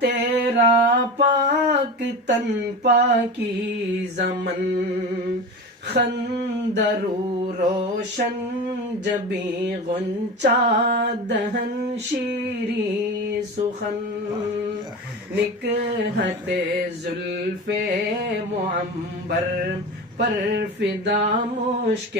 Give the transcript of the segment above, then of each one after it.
تیرا پاک تن پاکی زمن خندرو روشن جبی غنچہ دہن شیری سخن نکہت زلف معمبر پر فدا مشک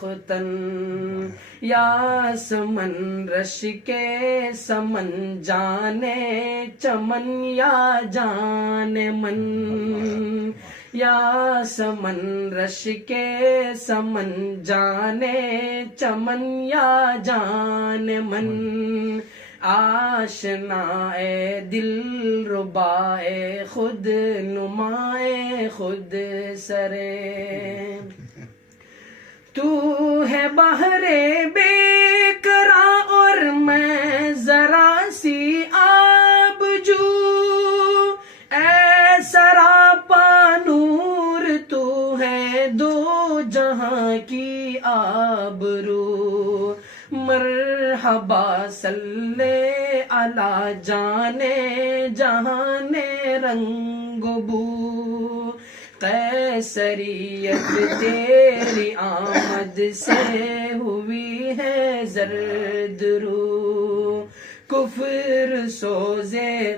ختن یا سمن رش کے سمن جانے چمن یا جان من یا سمن رش کے سمن جانے چمن یا جان من آشنا اے دل ربائے خود نمائے خود سرے تو ہے بحر بے قرار اور میں ذرا سی آب جو اے سراپا نور تو ہے دو جہاں کی آبرو مرحبا صلی علی جانے جہان رنگ بو قیصریت تیری آمد سے ہوئی ہے زرد رو کفر سوزے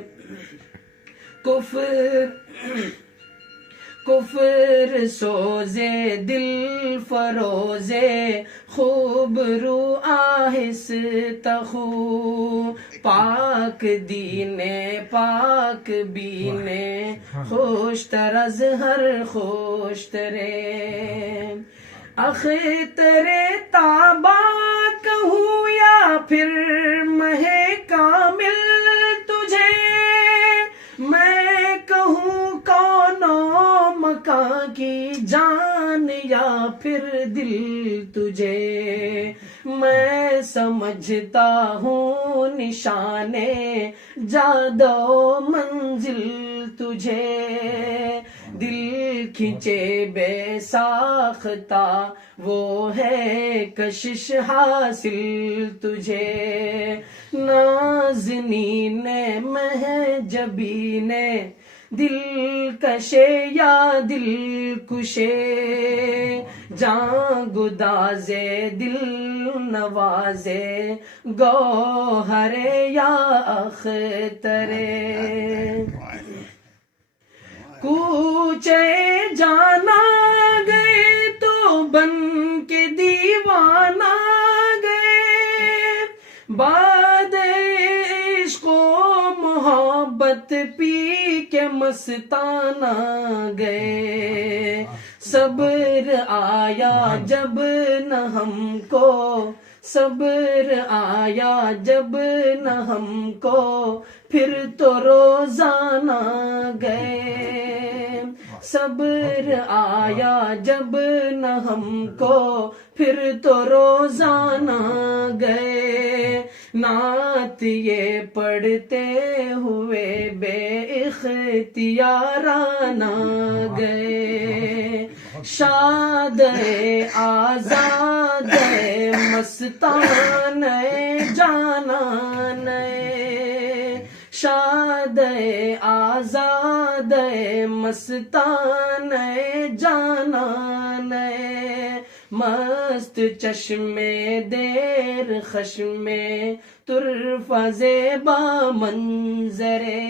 کفر سوزے دل فروزے خوب رو آہستہ خو پاک دینے پاک بینے خوش ترز ہر خوش ترے اختر تابا کہوں یا پھر مہ کامل تجھے میں کہوں کونو مکان کی جان یا پھر دل تجھے میں سمجھتا ہوں نشانے جادو منزل تجھے دل کھنچے بے ساختہ وہ ہے کشش حاصل تجھے نازنین مہجبین دل کشے یا دل کشے جان گدازے دل نوازے گوہر یا اخترے کوچے جانا گئے تو بن کے دیوانہ گئے بعد عشق و محبت پی کے مستانہ گئے صبر آیا جب نہ ہم کو صبر آیا جب نہ ہم کو پھر تو روزانہ گئے صبر آیا جب نہ ہم کو پھر تو روزانہ گئے نعت یہ پڑھتے ہوئے بے اختیارانہ گئے شاد آزاد مستان جانان شاد آزاد مستان جانان مست چشمے دیر خشمے طرفہ زیبا منظرے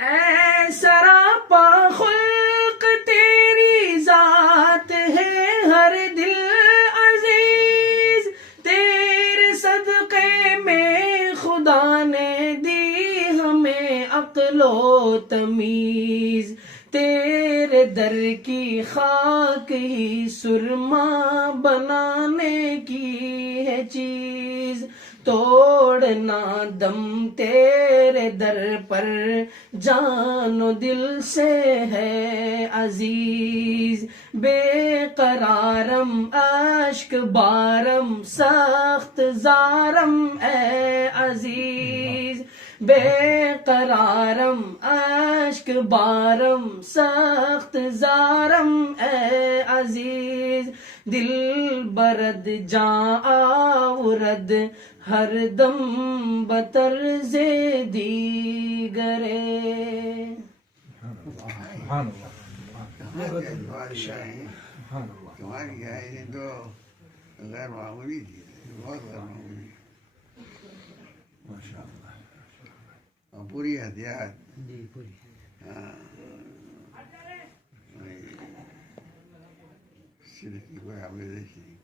اے سراپا خلق تیری ذات ہے ہر دل عزیز تیرے صدقے میں خدا نے دی ہمیں عقل و تمیز تیرے در کی خاک ہی سرما بنانے کی ہے چیز توڑنا دم تیرے در پر جان و دل سے ہے عزیز بے قرارم اشک بارم سخت زارم اے عزیز بے قرارم اشک بارم سخت زارم اے عزیز دل برد جاں آورد ہر دم بطرز دیگرے. تمہاری گائے تو غیر معمولی تھی، بہت غیر معمولی ماشاء اللہ. اور پوری احتیاط. جی پوری. صرف کی کوئی آمیزش نہیں.